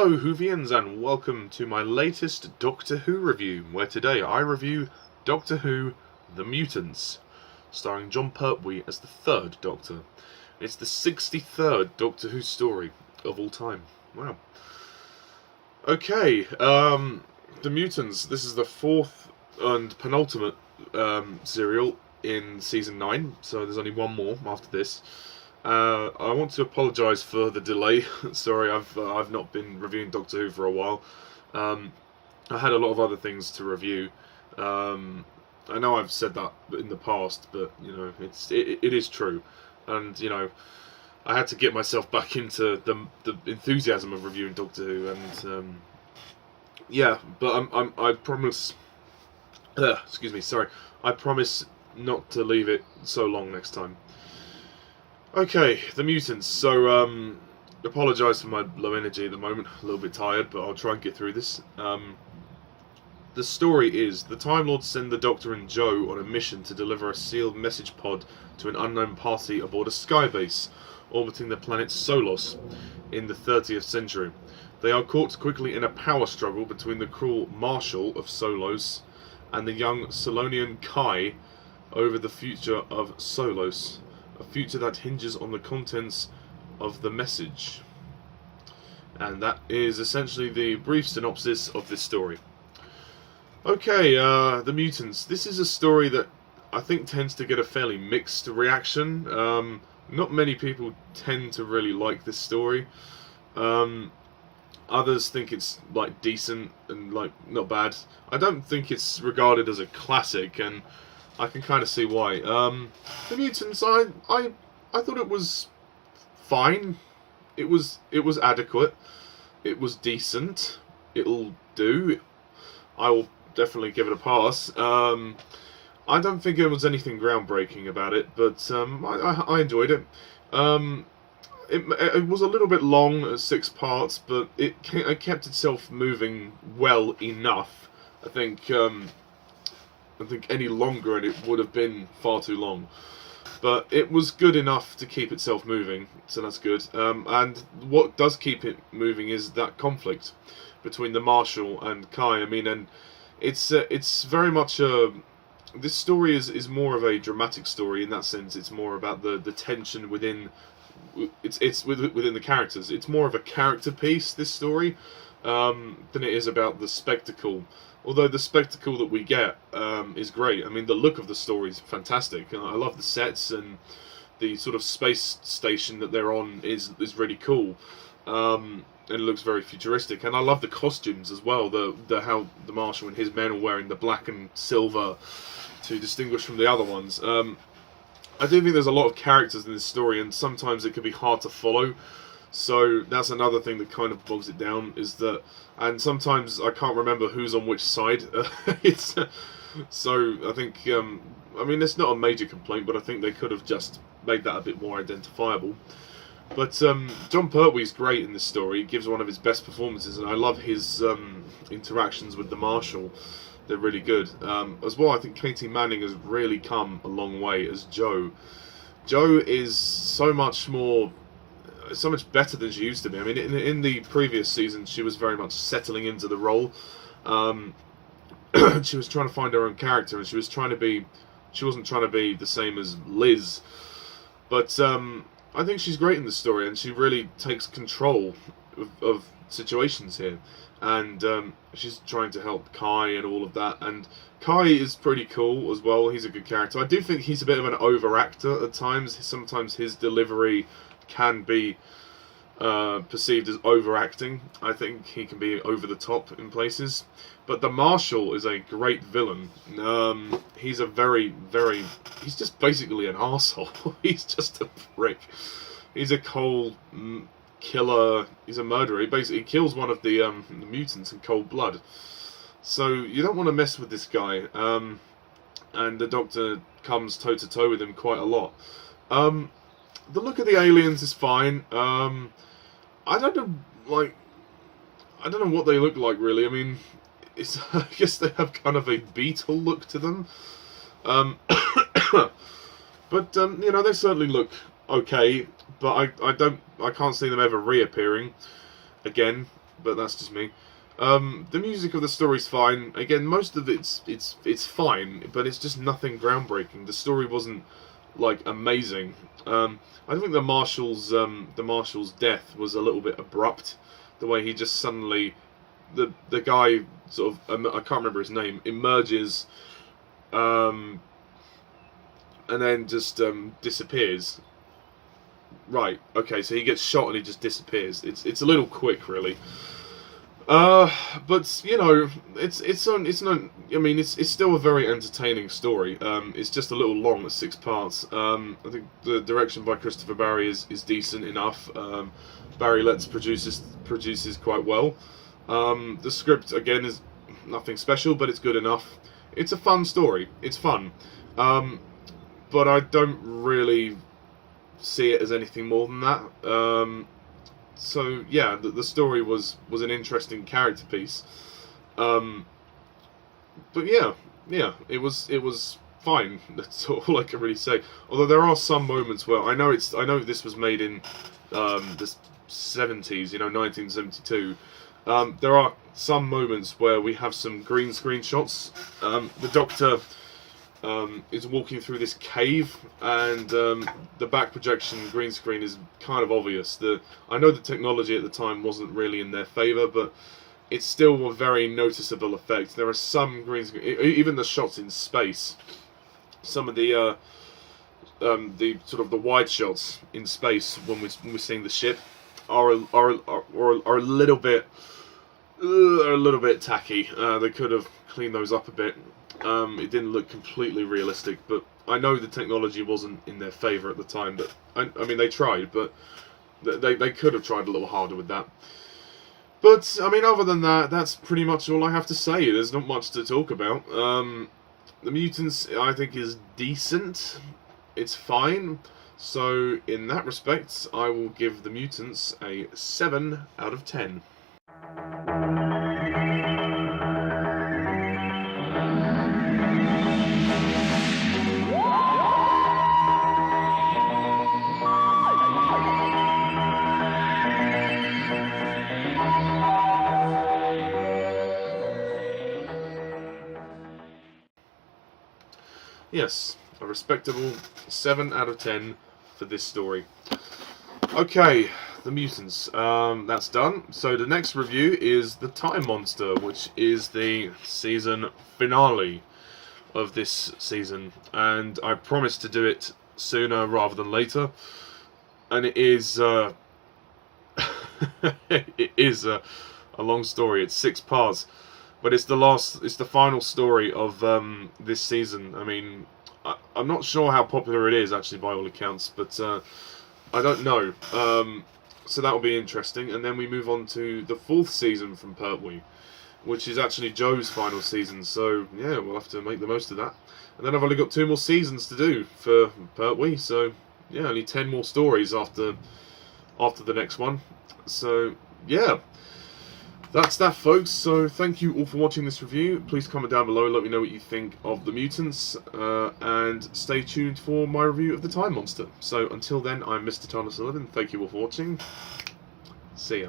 Hello Whovians and welcome to my latest Doctor Who review, where today I review Doctor Who The Mutants, starring Jon Pertwee as the third Doctor. It's the 63rd Doctor Who story of all time. Wow. Okay, The Mutants, this is the fourth and penultimate serial in Season 9, so there's only one more after this. I want to apologise for the delay. Sorry, I've not been reviewing Doctor Who for a while. I had a lot of other things to review. I know I've said that in the past, but you know it is true, and you know I had to get myself back into the enthusiasm of reviewing Doctor Who, and yeah. But I promise. Excuse me. Sorry. I promise not to leave it so long next time. Okay, The Mutants. So, apologise for my low energy at the moment. A little bit tired, but I'll try and get through this. The story is, the Time Lords send the Doctor and Jo on a mission to deliver a sealed message pod to an unknown party aboard a skybase, orbiting the planet Solos, in the 30th century. They are caught quickly in a power struggle between the cruel Marshal of Solos and the young Solonian Kai over the future of Solos. A future that hinges on the contents of the message. And that is essentially the brief synopsis of this story. Okay, The Mutants. This is a story that I think tends to get a fairly mixed reaction. Not many people tend to really like this story. Others think it's like decent and like not bad. I don't think it's regarded as a classic, and I can kind of see why. The Mutants, I thought it was fine. It was adequate. It was decent. It'll do. I will definitely give it a pass. I don't think there was anything groundbreaking about it, but I enjoyed it. It was a little bit long, 6 parts, but it kept itself moving well enough. I think any longer and it would have been far too long. But it was good enough to keep itself moving, so that's good. And what does keep it moving is that conflict between the Marshal and Kai. I mean, and it's very much a... This story is more of a dramatic story in that sense. It's more about the tension within... It's within the characters. It's more of a character piece, this story, than it is about the spectacle. Although the spectacle that we get is great. I mean, the look of the story is fantastic. I love the sets, and the sort of space station that they're on is really cool. And it looks very futuristic. And I love the costumes as well. The how the Marshal and his men are wearing the black and silver to distinguish from the other ones. I do think there's a lot of characters in this story, and sometimes it can be hard to follow. So that's another thing that kind of bogs it down, is that, and sometimes I can't remember who's on which side. So I think, I mean, it's not a major complaint, but I think they could have just made that a bit more identifiable. But Jon Pertwee's great in this story. He gives one of his best performances, and I love his interactions with the Marshal. They're really good. As well, I think Katy Manning has really come a long way as Jo. Jo is so much better than she used to be. I mean, in the previous season, she was very much settling into the role. She was trying to find her own character, and she wasn't trying to be the same as Liz. But I think she's great in the story, and she really takes control of situations here. And she's trying to help Kai and all of that. And Kai is pretty cool as well. He's a good character. I do think he's a bit of an over-actor at times. Sometimes his delivery can be perceived as overacting. I think he can be over the top in places. But the Marshal is a great villain. He's a he's just basically an arsehole. He's just a prick. He's a cold killer. He's a murderer. He basically kills one of the mutants in cold blood. So you don't want to mess with this guy. And the Doctor comes toe to toe with him quite a lot. The look of the aliens is fine. I don't know what they look like really. I mean, I guess they have kind of a beetle look to them. But you know, they certainly look okay. But I can't see them ever reappearing again. but that's just me. The music of the story's fine. Again, most of it's fine, but it's just nothing groundbreaking. The story wasn't like amazing. I think the marshal's death was a little bit abrupt. The way he just suddenly, the guy sort of, I can't remember his name, emerges, and then just disappears. Right. Okay. So he gets shot and he just disappears. It's a little quick, really. But you know, it's not. I mean, it's still a very entertaining story. It's just a little long at 6 parts. I think the direction by Christopher Barry is decent enough. Barry Letts produces quite well. The script again is nothing special, but it's good enough. It's a fun story. It's fun, but I don't really see it as anything more than that. So yeah, the story was an interesting character piece, but yeah, it was fine. That's all I can really say. Although there are some moments where I know this was made in the 70s, 1972. There are some moments where we have some green screen shots. The Doctor is walking through this cave, and the back projection green screen is kind of obvious. I know the technology at the time wasn't really in their favour, but it's still a very noticeable effect. There are some green screen, even the shots in space. Some of the sort of the wide shots in space when we're seeing the ship are a little bit tacky. They could have cleaned those up a bit. It didn't look completely realistic, but I know the technology wasn't in their favour at the time. But I mean, they tried, but they could have tried a little harder with that. But I mean, other than that, that's pretty much all I have to say. There's not much to talk about. The Mutants, I think, is decent. It's fine. So in that respect, I will give the Mutants a 7 out of 10. Yes, a respectable 7 out of 10 for this story. Okay, the Mutants, that's done. So the next review is The Time Monster, which is the season finale of this season. And I promised to do it sooner rather than later. And it is, it is a long story. It's 6 parts. But it's the final story of this season. I mean, I'm not sure how popular it is, actually, by all accounts, but I don't know. So that will be interesting. And then we move on to the 4th season from Pertwee, which is actually Joe's final season. So, yeah, we'll have to make the most of that. And then I've only got 2 more seasons to do for Pertwee, so, yeah, only 10 more stories after the next one. So, yeah. That's that, folks. So thank you all for watching this review. Please comment down below, let me know what you think of the Mutants, and stay tuned for my review of the Time Monster. So until then, I'm Mr. Thomas 11. Thank you all for watching. See ya.